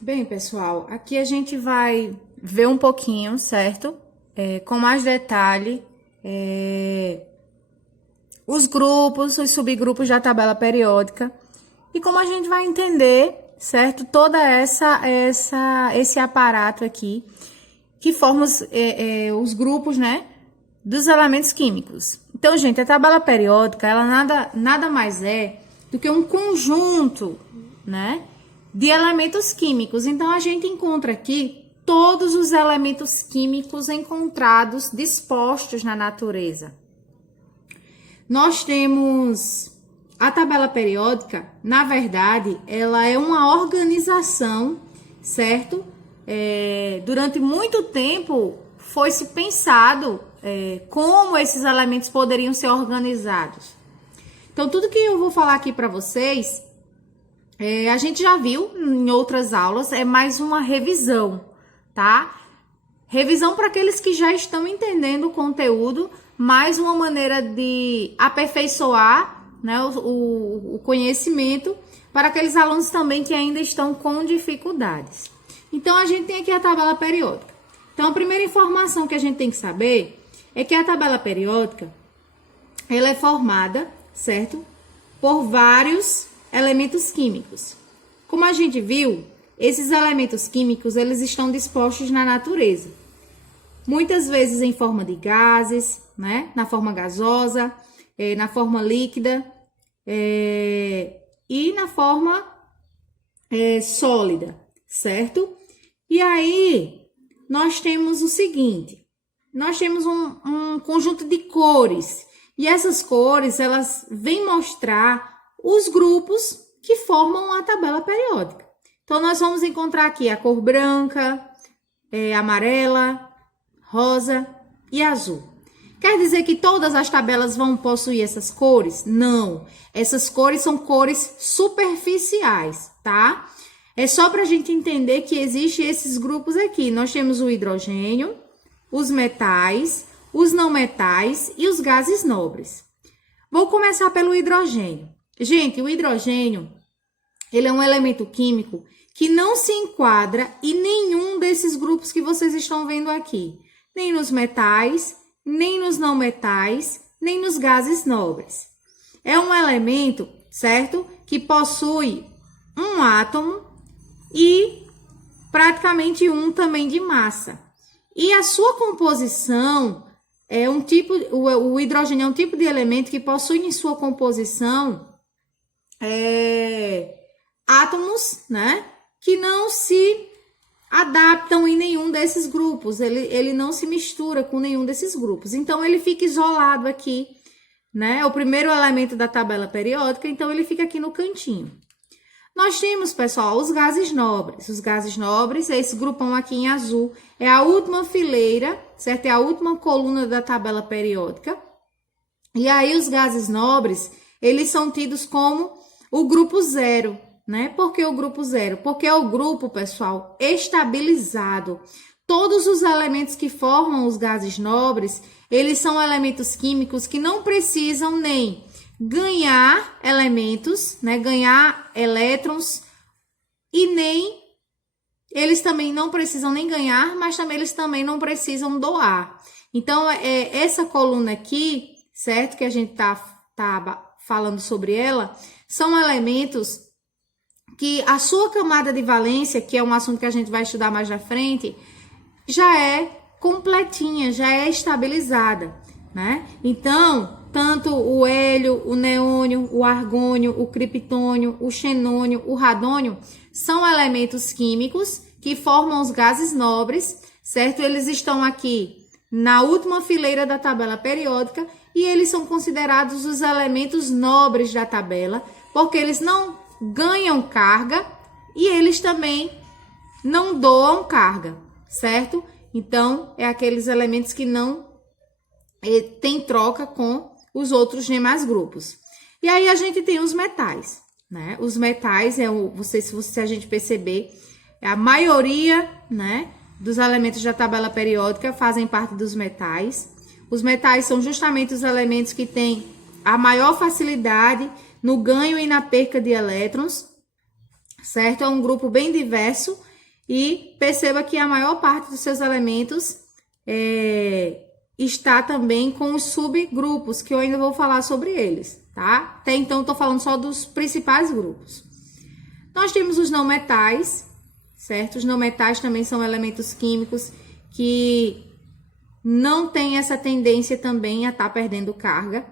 Bem, pessoal, aqui a gente vai ver um pouquinho, certo? Com mais detalhe, os grupos, os subgrupos da tabela periódica e como a gente vai entender, certo? Toda esse aparato aqui que forma os grupos, né? Dos elementos químicos. Então, gente, a tabela periódica, ela nada mais é do que um conjunto, né? De elementos químicos. Então, a gente encontra aqui todos os elementos químicos encontrados dispostos na natureza. Nós temos a tabela periódica, na verdade, ela é uma organização, certo? Durante muito tempo foi-se pensado como esses elementos poderiam ser organizados. Então, tudo que eu vou falar aqui para vocês, a gente já viu em outras aulas, é mais uma revisão, tá? Revisão para aqueles que já estão entendendo o conteúdo, mais uma maneira de aperfeiçoar, né, o conhecimento para aqueles alunos também que ainda estão com dificuldades. Então, a gente tem aqui a tabela periódica. Então, a primeira informação que a gente tem que saber é que a tabela periódica, ela é formada, certo? Por vários elementos químicos. Como a gente viu, esses elementos químicos, eles estão dispostos na natureza. Muitas vezes em forma de gases, né? Na forma gasosa, na forma líquida e na forma sólida, certo? E aí, nós temos o seguinte, nós temos um conjunto de cores, e essas cores, elas vêm mostrar os grupos que formam a tabela periódica. Então, nós vamos encontrar aqui a cor branca, amarela, rosa e azul. Quer dizer que todas as tabelas vão possuir essas cores? Não. Essas cores são cores superficiais, tá? É só para a gente entender que existem esses grupos aqui. Nós temos o hidrogênio, os metais, os não metais e os gases nobres. Vou começar pelo hidrogênio. Gente, o hidrogênio, ele é um elemento químico que não se enquadra em nenhum desses grupos que vocês estão vendo aqui. Nem nos metais, nem nos não metais, nem nos gases nobres. É um elemento, certo? Que possui um átomo e praticamente um também de massa. E a sua composição é um tipo, o hidrogênio é um tipo de elemento que possui em sua composição átomos, né? Que não se adaptam em nenhum desses grupos, ele não se mistura com nenhum desses grupos. Então, ele fica isolado aqui, né? É o primeiro elemento da tabela periódica, então ele fica aqui no cantinho. Nós temos, pessoal, os gases nobres. Os gases nobres, esse grupão aqui em azul, é a última fileira, certo? É a última coluna da tabela periódica. E aí, os gases nobres, eles são tidos como o grupo zero, né? Por que o grupo zero? Porque é o grupo, pessoal, estabilizado. Todos os elementos que formam os gases nobres, eles são elementos químicos que não precisam nem ganhar elementos, né? Ganhar elétrons, e nem eles também não precisam nem ganhar, mas também eles também não precisam doar. Então, essa coluna aqui, certo? Que a gente tá falando sobre ela, são elementos que a sua camada de valência, que é um assunto que a gente vai estudar mais na frente, já é completinha, já é estabilizada, né? Então, tanto o hélio, o neônio, o argônio, o criptônio, o xenônio, o radônio, são elementos químicos que formam os gases nobres, certo? Eles estão aqui na última fileira da tabela periódica e eles são considerados os elementos nobres da tabela, porque eles não ganham carga e eles também não doam carga, certo? Então, é aqueles elementos que não têm troca com os outros demais grupos. E aí a gente tem os metais, né? Os metais, se a gente perceber, a maioria, né, dos elementos da tabela periódica fazem parte dos metais. Os metais são justamente os elementos que têm a maior facilidade no ganho e na perca de elétrons, certo? É um grupo bem diverso E perceba que a maior parte dos seus elementos está também com os subgrupos, que eu ainda vou falar sobre eles, tá? Até então, estou falando só dos principais grupos. Nós temos os não metais, certo? Os não metais também são elementos químicos que não têm essa tendência também a estar perdendo carga.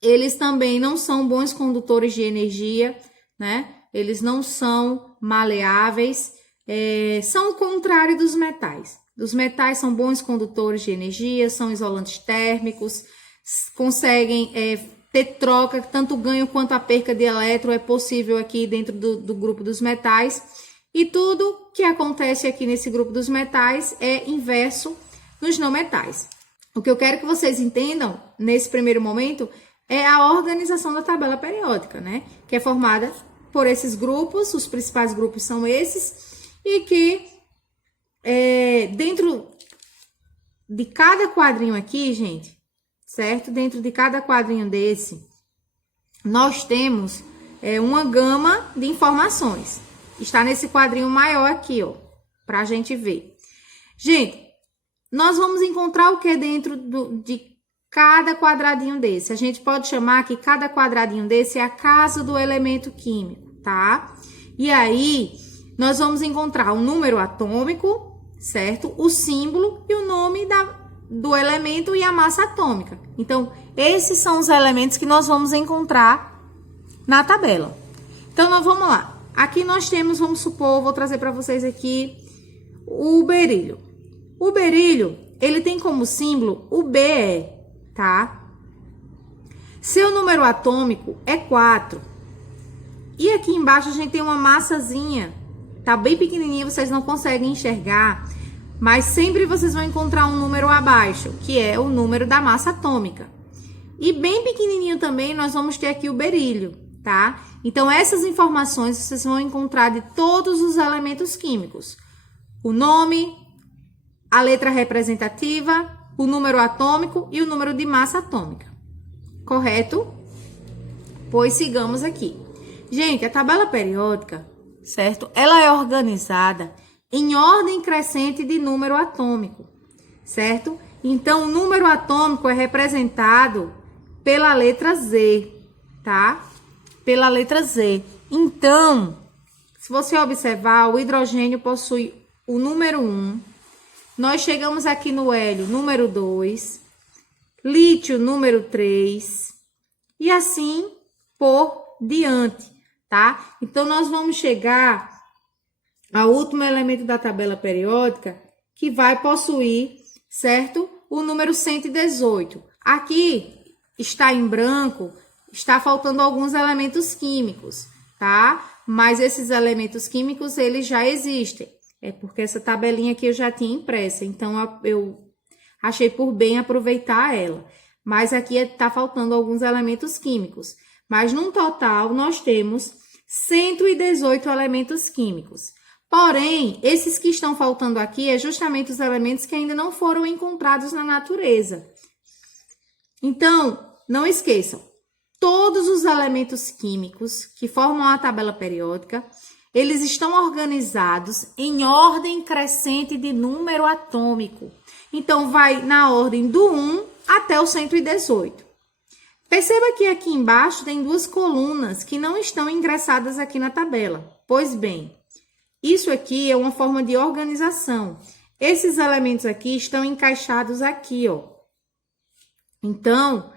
Eles também não são bons condutores de energia, né? Eles não são maleáveis, são o contrário dos metais. Os metais são bons condutores de energia, são isolantes térmicos, conseguem ter troca, tanto o ganho quanto a perca de elétron é possível aqui dentro do grupo dos metais. E tudo que acontece aqui nesse grupo dos metais é inverso nos não metais. O que eu quero que vocês entendam nesse primeiro momento é a organização da tabela periódica, né? Que é formada por esses grupos, os principais grupos são esses, e que dentro de cada quadrinho aqui, gente, certo? Dentro de cada quadrinho desse, nós temos uma gama de informações. Está nesse quadrinho maior aqui, ó, pra gente ver. Gente, nós vamos encontrar o que dentro de cada quadradinho desse. A gente pode chamar que cada quadradinho desse é a casa do elemento químico, tá? E aí, nós vamos encontrar o número atômico, certo? O símbolo e o nome do elemento e a massa atômica. Então, esses são os elementos que nós vamos encontrar na tabela. Então, nós vamos lá. Aqui nós temos, vamos supor, vou trazer para vocês aqui o berílio. O berílio, ele tem como símbolo o Be, tá? Seu número atômico é 4. E aqui embaixo a gente tem uma massazinha, tá bem pequenininha, vocês não conseguem enxergar, mas sempre vocês vão encontrar um número abaixo, que é o número da massa atômica. E bem pequenininho também nós vamos ter aqui o berílio, tá? Então essas informações vocês vão encontrar de todos os elementos químicos. O nome, a letra representativa, o número atômico e o número de massa atômica. Correto? Pois sigamos aqui. Gente, a tabela periódica, certo? Ela é organizada em ordem crescente de número atômico, certo? Então, o número atômico é representado pela letra Z, tá? Pela letra Z. Então, se você observar, o hidrogênio possui o número 1. Nós chegamos aqui no hélio, número 2. Lítio, número 3. E assim por diante, tá? Então, nós vamos chegar ao último elemento da tabela periódica, que vai possuir, certo? O número 118. Aqui está em branco, está faltando alguns elementos químicos, tá? Mas esses elementos químicos, eles já existem. É porque essa tabelinha aqui eu já tinha impressa, então eu achei por bem aproveitar ela. Mas aqui está faltando alguns elementos químicos. Mas no total nós temos 118 elementos químicos. Porém, esses que estão faltando aqui é justamente os elementos que ainda não foram encontrados na natureza. Então, não esqueçam, todos os elementos químicos que formam a tabela periódica, eles estão organizados em ordem crescente de número atômico. Então, vai na ordem do 1 até o 118. Perceba que aqui embaixo tem duas colunas que não estão ingressadas aqui na tabela. Pois bem, isso aqui é uma forma de organização. Esses elementos aqui estão encaixados aqui, ó. Então,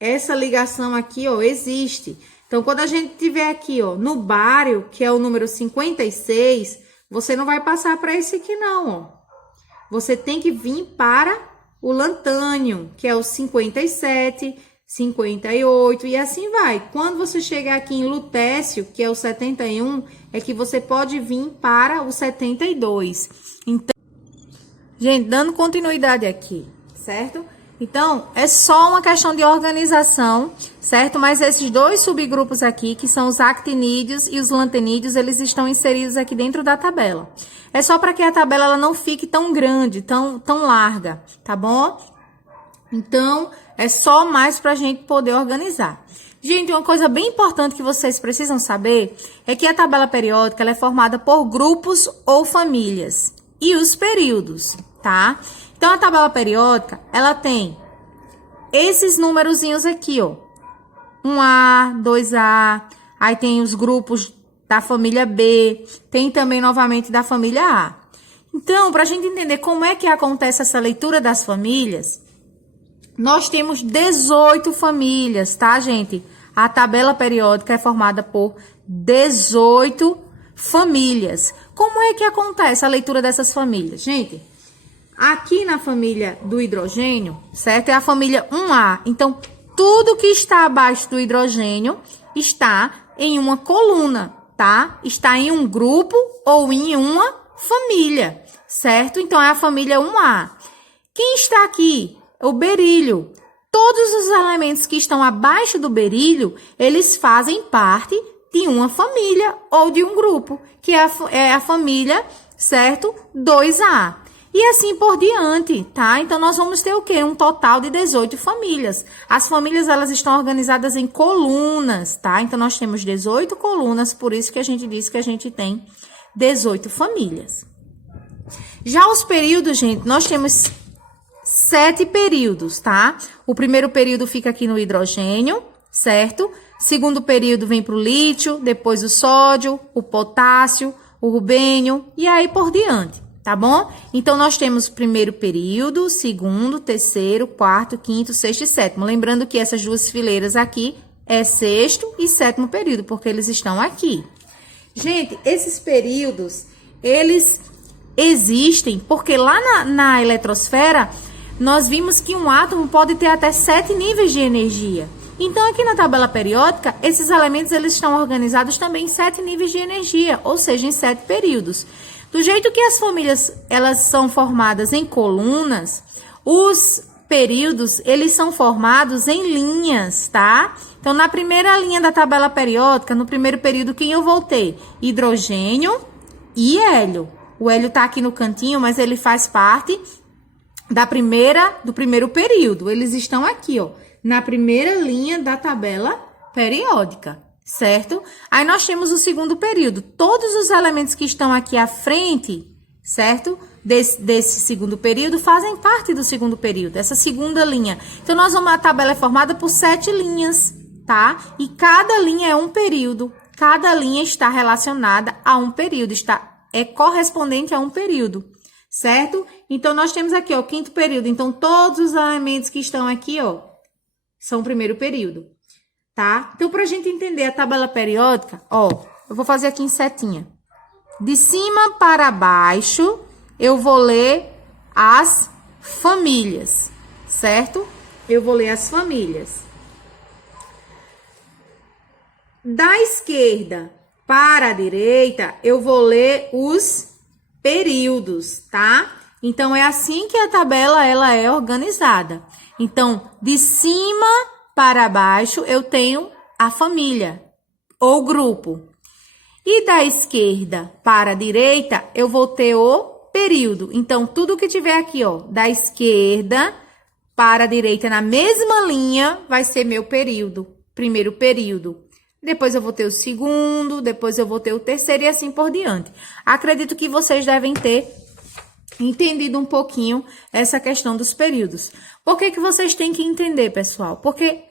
essa ligação aqui, ó, existe. Então, quando a gente tiver aqui, ó, no bário, que é o número 56, você não vai passar para esse aqui, não, ó. Você tem que vir para o lantânio, que é o 57, 58 e assim vai. Quando você chegar aqui em lutécio, que é o 71, é que você pode vir para o 72. Então, gente, dando continuidade aqui, certo? Então, é só uma questão de organização, certo? Mas esses dois subgrupos aqui, que são os actinídeos e os lantanídeos, eles estão inseridos aqui dentro da tabela. É só para que a tabela ela não fique tão grande, tão larga, tá bom? Então, é só mais para a gente poder organizar. Gente, uma coisa bem importante que vocês precisam saber é que a tabela periódica ela é formada por grupos ou famílias e os períodos, tá? Então, a tabela periódica, ela tem esses numerozinhos aqui, ó. 1A, 2A, aí tem os grupos da família B, tem também novamente da família A. Então, para a gente entender como é que acontece essa leitura das famílias, nós temos 18 famílias, tá, gente? A tabela periódica é formada por 18 famílias. Como é que acontece a leitura dessas famílias? Gente, aqui na família do hidrogênio, certo? É a família 1A. Então, tudo que está abaixo do hidrogênio está em uma coluna, tá? Está em um grupo ou em uma família, certo? Então, é a família 1A. Quem está aqui? O berílio. Todos os elementos que estão abaixo do berílio, eles fazem parte de uma família ou de um grupo, que é a família, certo? 2A. E assim por diante, tá? Então, nós vamos ter o quê? Um total de 18 famílias. As famílias, elas estão organizadas em colunas, tá? Então, nós temos 18 colunas, por isso que a gente diz que a gente tem 18 famílias. Já os períodos, gente, nós temos 7 períodos, tá? O primeiro período fica aqui no hidrogênio, certo? Segundo período vem para o lítio, depois o sódio, o potássio, o rubênio e aí por diante, tá bom? Então, nós temos o primeiro período, segundo, terceiro, quarto, quinto, sexto e sétimo. Lembrando que essas duas fileiras aqui é sexto e sétimo período, porque eles estão aqui. Gente, esses períodos, eles existem porque lá na eletrosfera, nós vimos que um átomo pode ter até 7 níveis de energia. Então, aqui na tabela periódica, esses elementos eles estão organizados também em 7 níveis de energia, ou seja, em 7 períodos. Do jeito que as famílias elas são formadas em colunas, os períodos eles são formados em linhas, tá? Então, na primeira linha da tabela periódica, no primeiro período, quem eu vou ter? Hidrogênio e hélio. O hélio está aqui no cantinho, mas ele faz parte do primeiro período. Eles estão aqui, ó, na primeira linha da tabela periódica, certo? Aí nós temos o segundo período. Todos os elementos que estão aqui à frente, certo? Desse segundo período fazem parte do segundo período, essa segunda linha. Então, a tabela é formada por 7 linhas, tá? E cada linha é um período. Cada linha está relacionada a um período, é correspondente a um período, certo? Então, nós temos aqui, ó, o quinto período. Então, todos os elementos que estão aqui, ó, são o primeiro período, tá? Então, para a gente entender a tabela periódica, ó, eu vou fazer aqui em setinha. De cima para baixo, eu vou ler as famílias, certo? Eu vou ler as famílias. Da esquerda para a direita, eu vou ler os períodos, tá? Então, é assim que a tabela ela é organizada. Então, de cima para baixo, eu tenho a família ou grupo. E da esquerda para a direita, eu vou ter o período. Então, tudo que tiver aqui, ó, da esquerda para a direita na mesma linha, vai ser meu período, primeiro período. Depois eu vou ter o segundo, depois eu vou ter o terceiro e assim por diante. Acredito que vocês devem ter entendido um pouquinho essa questão dos períodos. Por que que vocês têm que entender, pessoal? Porque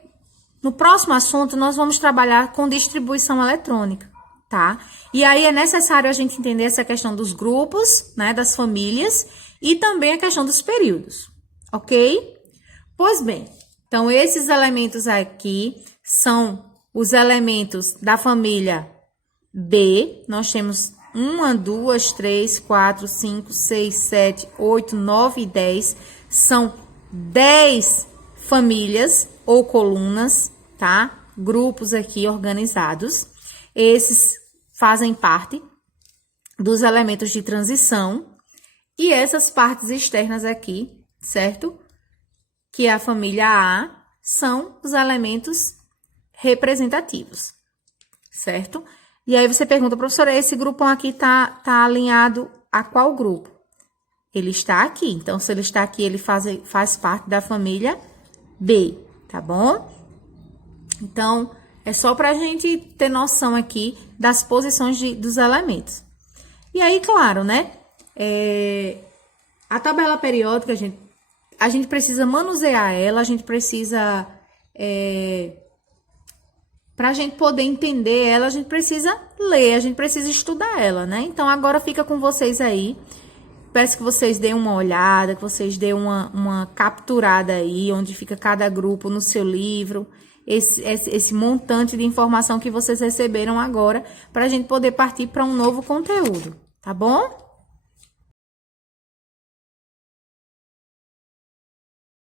no próximo assunto nós vamos trabalhar com distribuição eletrônica, tá? E aí é necessário a gente entender essa questão dos grupos, né, das famílias e também a questão dos períodos, ok? Pois bem, então esses elementos aqui são os elementos da família B. Nós temos 1, 2, 3, 4, 5, 6, 7, 8, 9 e 10. São 10 famílias ou colunas, tá? Grupos aqui organizados. Esses fazem parte dos elementos de transição. E essas partes externas aqui, certo? Que é a família A, são os elementos representativos, certo? E aí você pergunta, professora, esse grupão aqui tá alinhado a qual grupo? Ele está aqui. Então, se ele está aqui, ele faz parte da família B, tá bom? Então, É só para a gente ter noção aqui das posições dos elementos. E aí, claro, né? A tabela periódica, a gente precisa manusear ela, a gente precisa... para a gente poder entender ela, a gente precisa ler, a gente precisa estudar ela, né? Então, agora fica com vocês aí. Peço que vocês deem uma olhada, que vocês deem uma capturada aí, onde fica cada grupo no seu livro. Esse montante de informação que vocês receberam agora, para a gente poder partir para um novo conteúdo, tá bom?